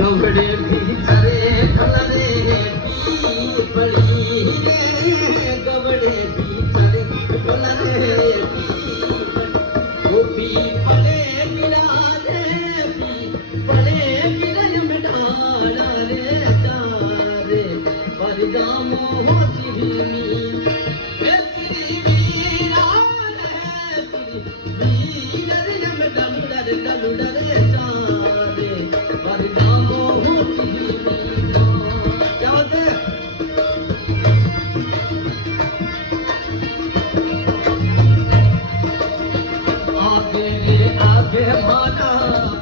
गवड़े भीतरे कलरे पीपड़ी रे गवड़े भीतरे कलरे गोपी पड़े मिलाले पड़े मिलन मिटाला रे तारे परगामो होती भीमी आगे भाना